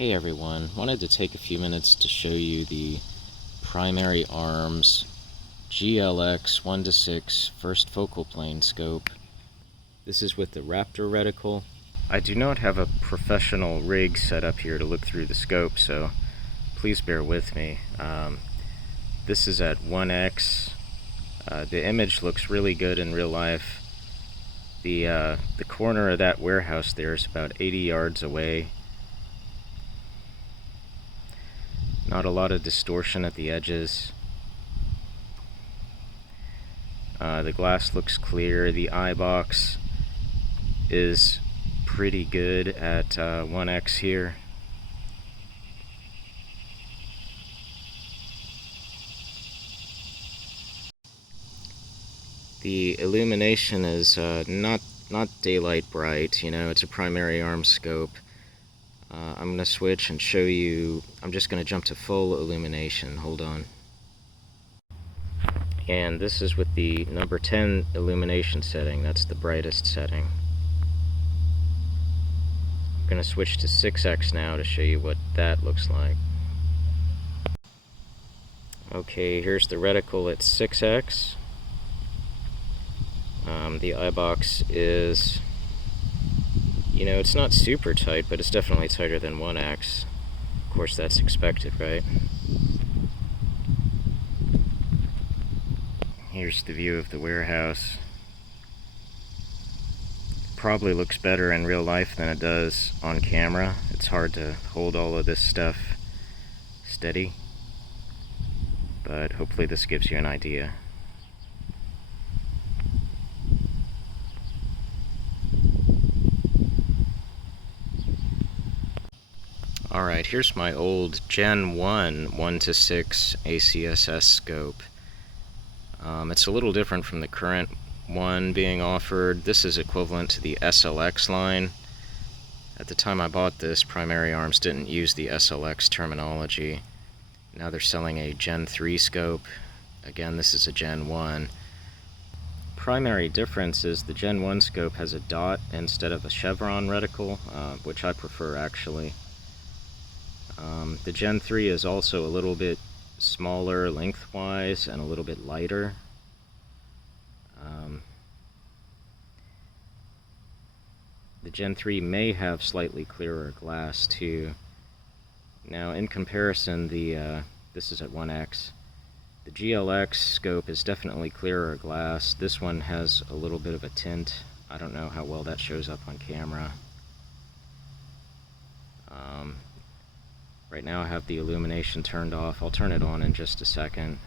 Hey everyone, wanted to take a few minutes to show you the Primary Arms GLx 1:6 first focal plane scope. This is with the Raptor reticle. I do not have a professional rig set up here to look through the scope, so please bear with me. This is at 1x. The image looks really good in real life. The corner of that warehouse there is about 80 yards away. Not a lot of distortion at the edges. The glass looks clear. The eye box is pretty good at 1x here. The illumination is not daylight bright, you know, it's a Primary Arms scope. I'm going to switch and show you. I'm just going to jump to full illumination. Hold on. And this is with the number 10 illumination setting. That's the brightest setting. I'm going to switch to 6x now to show you what that looks like. Okay, here's the reticle at 6x. The eye box is, you know, it's not super tight, but it's definitely tighter than 1x. Of course, that's expected, right? Here's the view of the warehouse. Probably looks better in real life than it does on camera. It's hard to hold all of this stuff steady, but hopefully this gives you an idea. Alright, here's my old Gen 1 1:6 ACSS scope. It's a little different from the current one being offered. This is equivalent to the SLx line. At the time I bought this, Primary Arms didn't use the SLx terminology. Now they're selling a Gen 3 scope. Again, this is a Gen 1. Primary difference is the Gen 1 scope has a dot instead of a chevron reticle, which I prefer actually. The Gen 3 is also a little bit smaller lengthwise and a little bit lighter. The Gen 3 may have slightly clearer glass too. Now in comparison, this is at 1x. The GLx scope is definitely clearer glass. This one has a little bit of a tint. I don't know how well that shows up on camera. Right now I have the illumination turned off. I'll turn it on in just a second.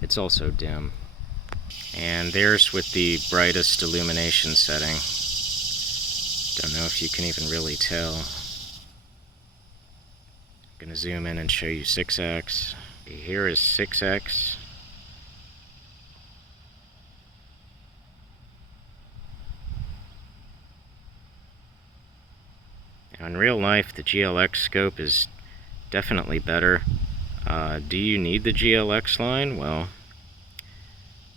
It's also dim. And there's with the brightest illumination setting. Don't know if you can even really tell. I'm going to zoom in and show you 6x. Here is 6x. Now in real life, the GLx scope is definitely better. Do you need the GLx line? Well,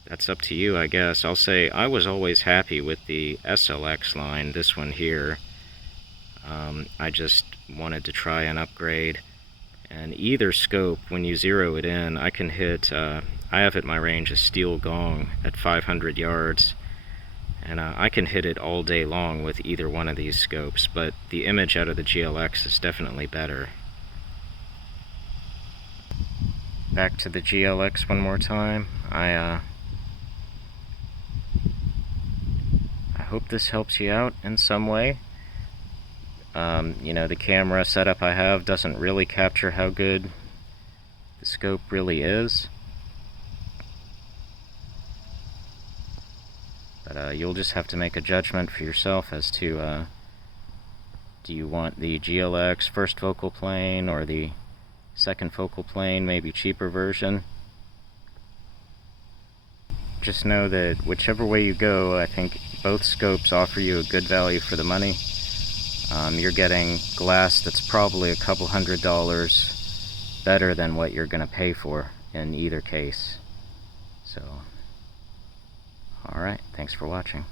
that's up to you, I guess. I'll say I was always happy with the SLx line, this one here. I just wanted to try an upgrade. And either scope, when you zero it in, I can hit, I have at my range a steel gong at 500 yards. And I can hit it all day long with either one of these scopes, but the image out of the GLx is definitely better. Back to the GLx one more time. I hope this helps you out in some way. You know, the camera setup I have doesn't really capture how good the scope really is. But you'll just have to make a judgment for yourself as to do you want the GLx first focal plane or the second focal plane, maybe cheaper version. Just know that whichever way you go, I think both scopes offer you a good value for the money. You're getting glass that's probably a couple $100 better than what you're going to pay for in either case. So, alright, thanks for watching.